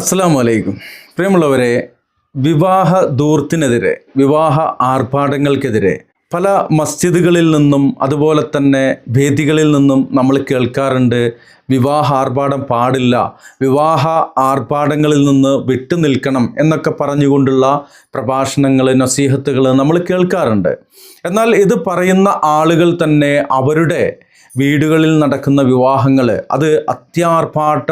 അസ്സലാമു അലൈക്കും. പ്രിയമുള്ളവരെ, വിവാഹ ധൂർത്തിനെതിരെ, വിവാഹ ആർഭാടങ്ങൾക്കെതിരെ പല മസ്ജിദുകളിൽ നിന്നും അതുപോലെ തന്നെ വേദികളിൽ നിന്നും നമ്മൾ കേൾക്കാറുണ്ട്, വിവാഹ ആർഭാടം പാടില്ല, വിവാഹ ആർഭാടങ്ങളിൽ നിന്ന് വിട്ടു നിൽക്കണം എന്നൊക്കെ പറഞ്ഞുകൊണ്ടുള്ള പ്രഭാഷണങ്ങൾ, നസീഹത്തുകൾ നമ്മൾ കേൾക്കാറുണ്ട്. എന്നാൽ ഇത് പറയുന്ന ആളുകൾ തന്നെ അവരുടെ വീടുകളിൽ നടക്കുന്ന വിവാഹങ്ങൾ അത് അത്യാർഭാട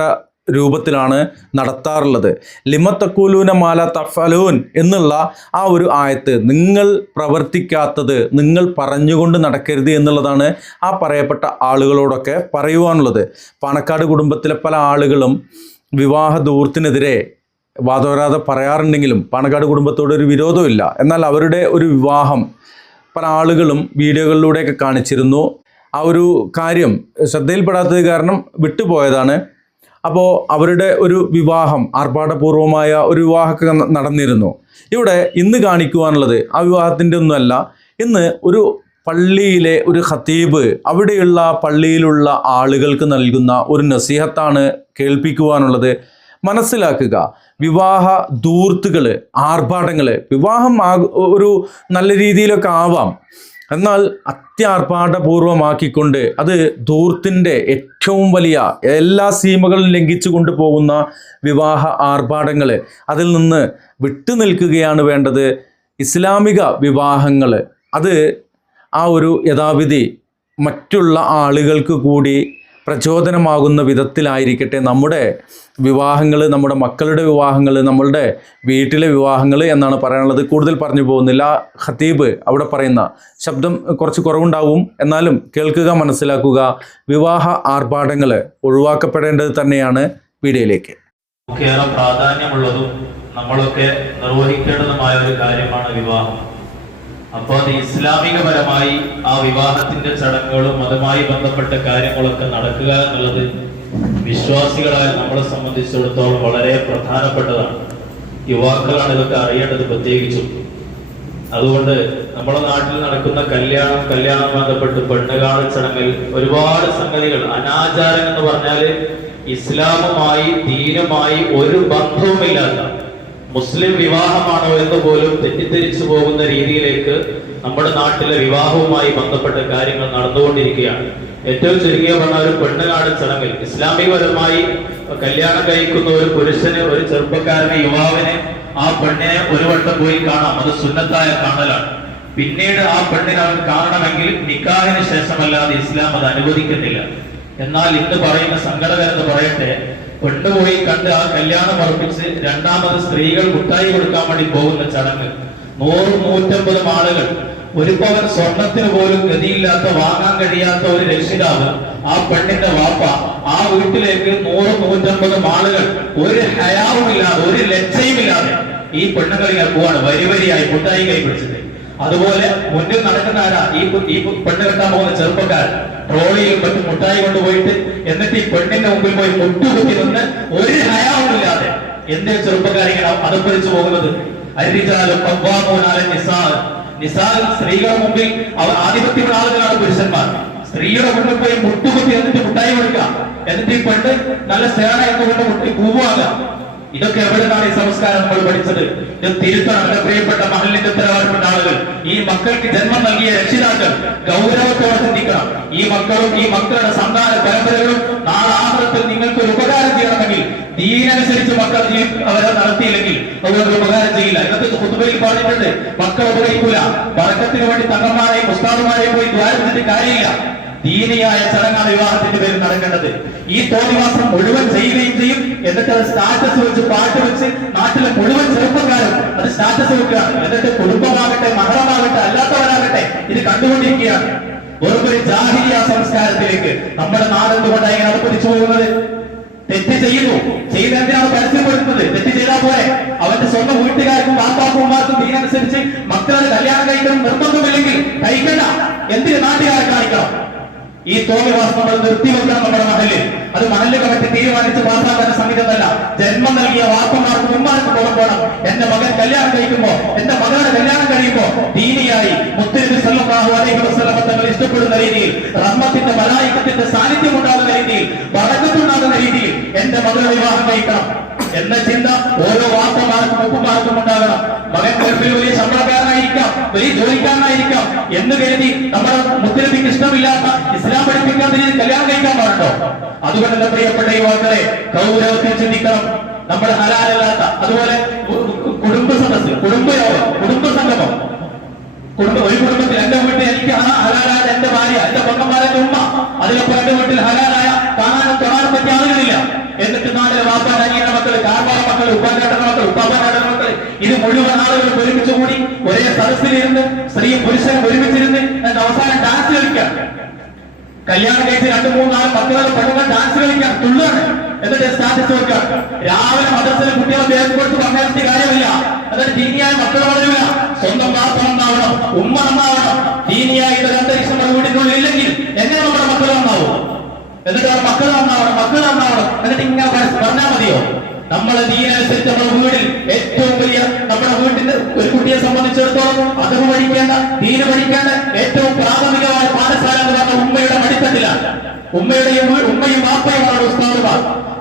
രൂപത്തിലാണ് നടത്താറുള്ളത്. ലിമ തഖൂലൂന മാല തഫ്അലൂൻ എന്നുള്ള ആ ഒരു ആയത്ത്, നിങ്ങൾ പ്രവർത്തിക്കാത്തത് നിങ്ങൾ പറഞ്ഞുകൊണ്ട് നടക്കരുത് എന്നുള്ളതാണ് ആ പറയപ്പെട്ട ആളുകളോടൊക്കെ പറയുവാനുള്ളത്. പാണക്കാട് കുടുംബത്തിലെ പല ആളുകളും വിവാഹ ധൂർത്തിനെതിരെ വാദോരാതെ പറയാറുണ്ടെങ്കിലും പാണക്കാട് കുടുംബത്തോട് ഒരു വിരോധമില്ല. എന്നാൽ അവരുടെ ഒരു വിവാഹം പല ആളുകളും വീഡിയോകളിലൂടെയൊക്കെ കാണിച്ചിരുന്നു. ആ ഒരു കാര്യം ശ്രദ്ധയിൽപ്പെടാത്തത് കാരണം വിട്ടുപോയതാണ്. അപ്പോൾ അവരുടെ ഒരു വിവാഹം, ആർഭാടപൂർവമായ ഒരു വിവാഹമൊക്കെ നടന്നിരുന്നു. ഇവിടെ ഇന്ന് കാണിക്കുവാനുള്ളത് ആ വിവാഹത്തിൻ്റെ ഒന്നുമല്ല. ഇന്ന് ഒരു പള്ളിയിലെ ഒരു ഖത്തീബ് അവിടെയുള്ള പള്ളിയിലുള്ള ആളുകൾക്ക് നൽകുന്ന ഒരു നസീഹത്താണ് കേൾപ്പിക്കുവാനുള്ളത്. മനസ്സിലാക്കുക, വിവാഹ ധൂർത്തുകൾ, ആർഭാടങ്ങൾ, വിവാഹം ഒരു നല്ല രീതിയിലൊക്കെ ആവാം, എന്നാൽ അത്യാർഭാടപൂർവമാക്കിക്കൊണ്ട് അത് ധൂർത്തിൻ്റെ ഏറ്റവും വലിയ എല്ലാ സീമകളും ലംഘിച്ചു കൊണ്ടുപോകുന്ന വിവാഹ ആർഭാടങ്ങൾ, അതിൽ നിന്ന് വിട്ടുനിൽക്കുകയാണ് വേണ്ടത്. ഇസ്ലാമിക വിവാഹങ്ങൾ അത് ആ ഒരു യഥാവിധി മറ്റുള്ള ആളുകൾക്ക് കൂടി പ്രചോദനമാകുന്ന വിധത്തിലായിരിക്കട്ടെ നമ്മുടെ വിവാഹങ്ങൾ, നമ്മുടെ മക്കളുടെ വിവാഹങ്ങൾ, നമ്മളുടെ വീട്ടിലെ വിവാഹങ്ങൾ എന്നാണ് പറയാനുള്ളത്. കൂടുതൽ പറഞ്ഞു പോകുന്നില്ല. ഖത്തീബ് അവിടെ പറയുന്ന ശബ്ദം കുറച്ച് കുറവുണ്ടാവും, എന്നാലും കേൾക്കുക, മനസ്സിലാക്കുക. വിവാഹ ആർഭാടങ്ങൾ ഒഴിവാക്കപ്പെടേണ്ടത് തന്നെയാണ്. വീഡിയോയിലേക്ക്. ഏറെ പ്രാധാന്യമുള്ളതും നമ്മളൊക്കെ നിർവഹിക്കേണ്ടതുമായ ഒരു കാര്യമാണ് വിവാഹം. അപ്പോൾ അത് ഇസ്ലാമികപരമായി ആ വിവാഹത്തിന്റെ ചടങ്ങുകളും അതുമായി ബന്ധപ്പെട്ട കാര്യങ്ങളൊക്കെ നടക്കുക എന്നുള്ളത് വിശ്വാസികളായ നമ്മളെ സംബന്ധിച്ചിടത്തോളം വളരെ പ്രധാനപ്പെട്ടതാണ്. യുവാക്കളാണ് ഇതൊക്കെ അറിയേണ്ടത് പ്രത്യേകിച്ചും. അതുകൊണ്ട് നമ്മുടെ നാട്ടിൽ നടക്കുന്ന കല്യാണം ബന്ധപ്പെട്ട് പെണ്ണുകാണൽ ചടങ്ങിൽ ഒരുപാട് സംഗതികൾ, അനാചാരം എന്ന് പറഞ്ഞാല് ഇസ്ലാമുമായി ദീനുമായി ഒരു ബന്ധവുമില്ലാത്ത മുസ്ലിം വിവാഹമാണോ എന്ന് പോലും തെറ്റിദ്ധരിച്ചു പോകുന്ന രീതിയിലേക്ക് നമ്മുടെ നാട്ടിലെ വിവാഹവുമായി ബന്ധപ്പെട്ട കാര്യങ്ങൾ നടന്നുകൊണ്ടിരിക്കുകയാണ്. ഏറ്റവും ചുരുങ്ങിയ പറഞ്ഞ ഒരു പെണ്ണുകാണൽ ചടങ്ങിൽ ഇസ്ലാമികപരമായി കല്യാണം കഴിക്കുന്ന ഒരു പുരുഷന്, ഒരു ചെറുപ്പക്കാരനെ, യുവാവിനെ, ആ പെണ്ണിനെ ഒരു വട്ടം പോയി കാണാം. അത് സുന്നത്തായ കാണലാണ്. പിന്നീട് ആ പെണ്ണിനെ അവൻ കാണണമെങ്കിൽ നിക്കാഹിന് ശേഷമല്ലാതെ ഇസ്ലാം അത് അനുവദിക്കുന്നില്ല. എന്നാൽ ഇന്ന് പറയുന്ന സങ്കടകരെന്ന് പറയട്ടെ, പെണ്ണുപോയി കണ്ട് ആ കല്യാണം ഉറപ്പിച്ച് രണ്ടാമത് സ്ത്രീകൾ മുട്ടായി കൊടുക്കാൻ വേണ്ടി പോകുന്ന ചടങ്ങ്, 100-150 ആളുകൾ, ഒരു പവൻ സ്വർണത്തിന് പോലും ഗതിയില്ലാത്ത, വാങ്ങാൻ കഴിയാത്ത ഒരു രക്ഷിതാവ്, ആ പെണ്ണിന്റെ വാപ്പ, ആ വീട്ടിലേക്ക് 100-150 ആളുകൾ ഒരു ഹയാവുമില്ലാതെ, ഒരു ലജ്ജയുമില്ലാതെ ഈ പെണ്ണുകളിങ്ങനെ പോവാണ്, വരിവരിയായി മുട്ടായി കൈ പിടിച്ചിട്ട്. അതുപോലെ മുന്നിൽ നടക്കുന്ന ആരാ? ഈ പെണ്ണ് കെട്ടാൻ പോകുന്ന ചെറുപ്പക്കാർ ട്രോളിയിൽ മറ്റും മുട്ടായി കൊണ്ടുപോയിട്ട് എന്നിട്ട് ഈ പെണ്ണിന്റെ മുമ്പിൽ പോയി മുട്ടുകുത്തി നിന്ന് ഒരു ഹയാവുമില്ലാതെ എന്റെ ചെറുപ്പക്കാരിങ്ങനെ അതപ്പറിച്ചു പോകുന്നത്. സ്ത്രീകളുടെ മുമ്പിൽ അവർ ആധിപത്യമുള്ള ആളുകളാണ് പുരുഷന്മാർ. സ്ത്രീയുടെ മുന്നിൽ പോയി മുട്ടുകുത്തി എന്നിട്ട് മുട്ടായി കൊടുക്കുക, എന്നിട്ട് ഈ പെണ്ണ് നല്ല സേന എന്നുകൊണ്ട് മുട്ടി പൂവാകാം. ഇതൊക്കെ എവിടെയാണ് ഈ സംസ്കാരം നമ്മൾ പഠിച്ചത്? ഇത് തിരുത്തണം. എന്റെ പ്രിയപ്പെട്ട മഹലിന്റെ ഉത്തരവാദിപ്പെട്ട ആളുകൾ, ഈ മക്കൾക്ക് ജന്മം നൽകിയ രക്ഷിതാക്കൾ ഗൗരവത്തോടെ ചിന്തിക്കണം. ഈ മക്കളും ഈ മക്കളുടെ സന്താന പരമ്പരകളും നാളെ ആഖിറത്തിൽ നിങ്ങൾക്ക് ഒരു ഉപകാരം ചെയ്യണമെങ്കിൽ ദീനനുസരിച്ച് മക്കൾ അവരെ നടത്തിയില്ലെങ്കിൽ അവർക്ക് ഉപകാരം ചെയ്യില്ല. ഇന്നത്തെ ഖുതുബയിൽ പറഞ്ഞിട്ടുണ്ട്, മക്കൾ ഉപകരിക്കൂല. ബറക്കത്തിന് വേണ്ടി തങ്ങന്മാരെയും ഉസ്താദുമാരെയും പോയി ദ്വാരത്തിട്ട് കാര്യമില്ല. ദീനിയായ ചടങ്ങാണ് വിവാഹത്തിന്റെ പേരിൽ നടക്കേണ്ടത്. ഈ തോന്നിവാസം മുഴുവൻ ചെയ്യുകയും ചെയ്യും. എന്നിട്ട് അത് സ്റ്റാറ്റസ് വെച്ച്, പാട്ട് വെച്ച് നാട്ടിലെ മുഴുവൻ ചെറുപ്പക്കാരും അത് സ്റ്റാറ്റസ് വെക്കുകയാണ്. എന്നിട്ട് കുടുംബമാകട്ടെ, മഹളമാകട്ടെ, അല്ലാത്തവരാകട്ടെ ഇത് കണ്ടുകൊണ്ടിരിക്കുകയാണ്. വെറുമൊരു ജാഹിലിയ സംസ്കാരത്തിലേക്ക് നമ്മുടെ നാടെന്തുകൊണ്ടാണ് ഇങ്ങനെ പിടിച്ചു പോകുന്നത്? തെറ്റ് ചെയ്യുന്നു, ചെയ്ത് എന്തിനാണ് പരസ്യപ്പെടുത്തുന്നത്? തെറ്റ് ചെയ്താൽ പോലെ അവന്റെ സ്വന്തം വീട്ടുകാർക്കും വാപ്പാക്കുമാർക്കും ദീനനുസരിച്ച് മക്കളുടെ കല്യാണം കഴിക്കണം നിർബന്ധമില്ലെങ്കിൽ കഴിക്കണ്ട. എന്തിന് നാട്ടുകാരെ കാണിക്കണം? ഈ തോന്നിവാസം നമ്മൾ നിർത്തിവെക്കണം നമ്മുടെ മഹലിൽ. അത് മഹല്ല് കമ്മിറ്റി തീരുമാനിച്ച് പാസ്സാക്കുന്ന സംഗീതമല്ല. ജന്മം നൽകിയ വാപ്പമാർക്ക് ഉമ്മാർക്ക് പോകണം. എന്റെ മകൻ കല്യാണം കഴിക്കുമ്പോ, എന്റെ മകളുടെ കല്യാണം കഴിയുമ്പോ ദീനിയായി മുത്തുനബി സല്ലല്ലാഹു അലൈഹി വസല്ലം തങ്ങൾ ഇഷ്ടപ്പെടുന്ന രീതിയിൽ, റഹ്മത്തിന്റെ മലായികത്തിന്റെ സാന്നിധ്യം ഉണ്ടാകുന്ന രീതിയിൽ, ബറക്കത്തുണ്ടാകുന്ന രീതിയിൽ എന്റെ മകളുടെ വിവാഹം കഴിക്കണം. എന്ന ചിന്ത ഓരോ വാപ്പമാർക്കും ഉപ്പമാർക്കും ഉണ്ടാകണം. മകൻ ഗൾഫിൽ വലിയ ശമ്പളക്കാരനായിരിക്കാം, വലിയ ജോലിക്കാരനായിരിക്കാം എന്ന് കരുതി നമ്മുടെ മുത്തനബിക്ക് ഇഷ്ടമില്ലാത്ത ഇസ്ലാം പഠിപ്പിക്കാൻ കല്യാണം കഴിക്കാൻ പാടുണ്ടോ? അതുകൊണ്ട് എന്റെ പ്രിയപ്പെട്ട യുവാക്കളെ ഗൗരവത്തിൽ ചിന്തിക്കണം. നമ്മൾ ഹലാലല്ലാത്ത, അതുപോലെ കുടുംബ സദസ്സ്, കുടുംബയോഗം, കുടുംബ സംഗമം, ഒരു കുടുംബത്തിൽ എന്റെ വീട്ടിൽ എനിക്ക് ഹലാലായ എന്റെ ഭാര്യ, എന്റെ പൊങ്ങന്മാരെ ഉമ്മ, അതിലൊപ്പം എന്റെ വീട്ടിൽ ഹലാലായ കാണാനും തൊടാനും പറ്റിയ ആളുകളില്ല. എന്നിട്ട് നാട്ടിലെ വാപ്പാൻ അനിയന്റെ മക്കള്, കാർവാറ മക്കള്, ഉപ്പാന്റെ മക്കൾ, ഉപ്പാപ്പാന്റെ മക്കൾ, ഇത് മുഴുവൻ ആളുകൾ ഒരുമിച്ച് കൂടി ഒരേ സദസ്സിലിരുന്ന് സ്ത്രീയും പുരുഷനും ഒരുമിച്ചിരുന്ന് എന്റെ അവസാനം ഡാൻസ് കളിക്കാം. കല്യാണം കഴിച്ച് 2, 3, 4 മക്കളെ പെണ്ണുങ്ങൾ ഡാൻസ് കളിക്കാം, തുള്ളാണ്. എന്നിട്ട് സ്റ്റാറ്റസ് വെക്കാം. രാവിലെ മദ്രസയിൽ കുട്ടികളെ ദേഹത്ത് കൊടുത്ത് പറഞ്ഞിട്ട് കാര്യമില്ല. എന്നിട്ട് ദീനിയായ മക്കൾ വളരില്ല. സ്വന്തം വാപ്പ നന്നാവണം, ഉമ്മ നന്നാവണം. ദീനിയായിട്ട് അന്തരീക്ഷം നമ്മുടെ വീട്ടിനുള്ളിൽ ഇല്ലെങ്കിൽ എങ്ങനെ നമ്മുടെ മക്കൾ നന്നാവും? എന്നിട്ട് മക്കൾ നന്നാവണം. എന്നിട്ട് ഇങ്ങനെ പറഞ്ഞാൽ മതിയോ? നമ്മളെ ദീനനുസരിച്ച് നമ്മുടെ വീട്ടിൽ ഏറ്റവും വലിയ, നമ്മുടെ വീട്ടിന്റെ ഒരു കുട്ടിയെ സംബന്ധിച്ചിടത്തോളം അത് പഠിക്കേണ്ട, ദീന് പഠിക്കേണ്ട ഏറ്റവും പ്രാഥമികമായ പാഠശാല എന്ന് പറഞ്ഞ ഉമ്മയുടെ മടിത്തട്ടിലാണ്. ഉമ്മയും വാപ്പയുമാണ് ഉസ്താദുമാർ.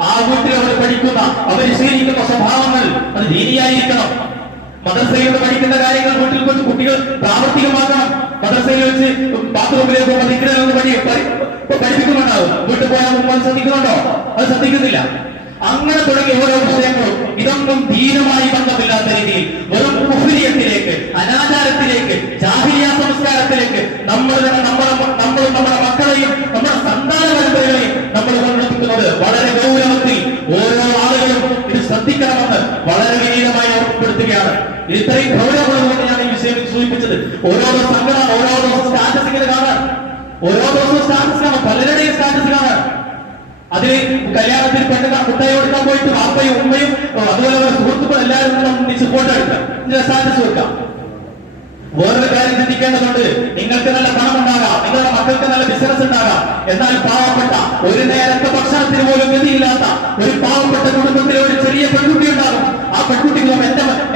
ആ വീട്ടിൽ അവർ പഠിക്കുന്ന, അവർ ശീലിക്കുന്ന സ്വഭാവങ്ങൾ അത് ദീനിയായിരിക്കണം. മദ്രസയിൽ നിന്ന് പഠിക്കുന്ന കാര്യങ്ങൾ വീട്ടിൽ വെച്ച് കുട്ടികൾ പ്രാവർത്തികമാക്കണം. മദ്രസയിൽ വെച്ച് ബാത്റൂമിലേക്ക് പഠിപ്പിക്കുന്നുണ്ടാവും. വീട്ടിൽ പോയാൽ മുമ്പ് ശ്രദ്ധിക്കുന്നുണ്ടോ? അത് ശ്രദ്ധിക്കുന്നില്ല. അങ്ങനെ തുടങ്ങിയ ഓരോ വിഷയങ്ങളും ഇതൊന്നും ദീനുമായി ബന്ധമില്ലാത്ത രീതിയിൽ വെറും കുഫ്രിയത്തിലേക്ക്, അനാചാരത്തിലേക്ക്, ജാഹിലിയ സംസ്കാരത്തിലേക്ക് നമ്മുടെ മക്കളെയും നമ്മുടെ സന്താന പരമ്പരകളെയും നമ്മൾ കൊണ്ടെത്തിക്കുന്നത് വളരെ ഗൗരവത്തിൽ ഓരോ ആളുകളും ഇത് ശ്രദ്ധിക്കണമെന്ന് വളരെ വിനീതമായി ഓർമ്മപ്പെടുത്തുകയാണ്. ഇത് ഇത്രയും ഗൗരവമുള്ളതുകൊണ്ട് ഞാൻ ഈ വിഷയം സൂചിപ്പിച്ചത്. ഓരോ സംഘടന, ഓരോ ദിവസം സ്റ്റാറ്റസ് ഇങ്ങനെ കാണാൻ, ഓരോ ദിവസവും സ്റ്റാറ്റസ് കാണാൻ, പലരുടെയും സ്റ്റാറ്റസ് കാണാൻ. അതിൽ കല്യാണത്തിൽ പെണ്ണ് മുട്ടായി കൊടുക്കാൻ പോയിട്ട് വാപ്പയും ഉമ്മയും അതുപോലെ സുഹൃത്തുക്കൾ എല്ലാവരും ഫോട്ടോ എടുക്കാം, സ്റ്റാറ്റസ് വെക്കാം. വേറൊരു കാര്യം ചിന്തിക്കേണ്ടതുണ്ട്. നിങ്ങൾക്ക് നല്ല പണം ഉണ്ടാകാം, നിങ്ങളുടെ മക്കൾക്ക് നല്ല ബിസിനസ് ഉണ്ടാകാം. എന്നാൽ പാവപ്പെട്ട, ഒരു നേരത്തെ ഭക്ഷണത്തിന് പോലും ഗതിയില്ലാത്ത ഒരു പാവപ്പെട്ട കുടുംബത്തിലെ ഒരു ചെറിയ പെൺകുട്ടി ഉണ്ടാകും. ആ പെൺകുട്ടികളും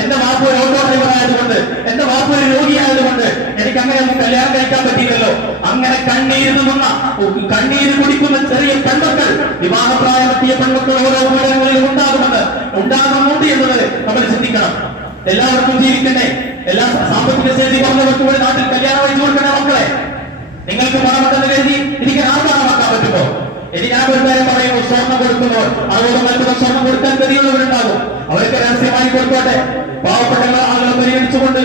എന്റെ വാപ്പ ഒരു ഓട്ടോ ഡ്രൈവർ ആയതുകൊണ്ട്, എന്റെ വാപ്പ ഒരു രോഗിയായതുകൊണ്ട് എനിക്ക് അങ്ങനെ ഒന്നും കല്യാണം കഴിക്കാൻ പറ്റിയില്ലല്ലോ. അങ്ങനെ കണ്ണീര് കുടിക്കുന്ന ചെറിയ പെൺമക്കൾ, വിവാഹപ്രായമെത്തിയ പെൺമക്കൾ ഓരോ വീടുകളിലും ഉണ്ടാകുന്നുണ്ട് എന്നത് നമ്മൾ ചിന്തിക്കണം. എല്ലാവർക്കും ജീവിക്കണ്ടേ? എല്ലാ സാമ്പത്തിക സ്ഥിതി പറഞ്ഞവർക്ക് കൂടി നാട്ടിൽ കല്യാണം കഴിച്ചു കൊടുക്കണേ മക്കളെ. നിങ്ങൾക്ക് പണമുണ്ടെന്ന് കരുതി എനിക്ക് ആർക്കാണമാക്കാൻ പറ്റുമോ? ഇനി ഞാൻ ഒരു കാര്യം പറയുമ്പോൾ, സ്വർണം കൊടുക്കുമ്പോൾ 60-40 സ്വർണം കൊടുക്കാൻ ഗതിയുള്ളവരുണ്ടാകും. അവർക്ക് രഹസ്യമായി കൊടുത്തോട്ടെ, പാവപ്പെട്ട ആളുകളെ പരിഗണിച്ചുകൊണ്ട്.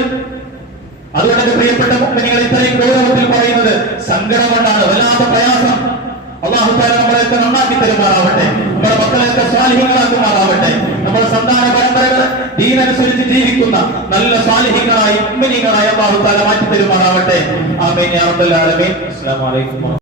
അതുകൊണ്ട് പ്രിയപ്പെട്ട നിങ്ങൾ ഇത്രയും ഗൗരവത്തിൽ പറയുന്നത് സങ്കടം കൊണ്ടാണ്, വല്ലാത്ത പ്രയാസം. അല്ലാഹു തആല നമ്മളെയൊക്കെ നന്നാക്കി തരുമാറാവട്ടെ, നമ്മുടെ മക്കളെയൊക്കെ സ്വാലിഹീങ്ങളാക്കുമാറാവട്ടെ. നമ്മുടെ സന്താന പരമ്പരകൾ ദീനനുസരിച്ച് ജീവിക്കുന്ന നല്ല സ്വാലിഹീങ്ങളായി, മുഅ്മിനീങ്ങളായി അല്ലാഹു തആല മാറ്റി തരുമാറാവട്ടെ. ആമീൻ യാ റബ്ബൽ ആലമീൻ. അസ്സലാമു അലൈക്കും.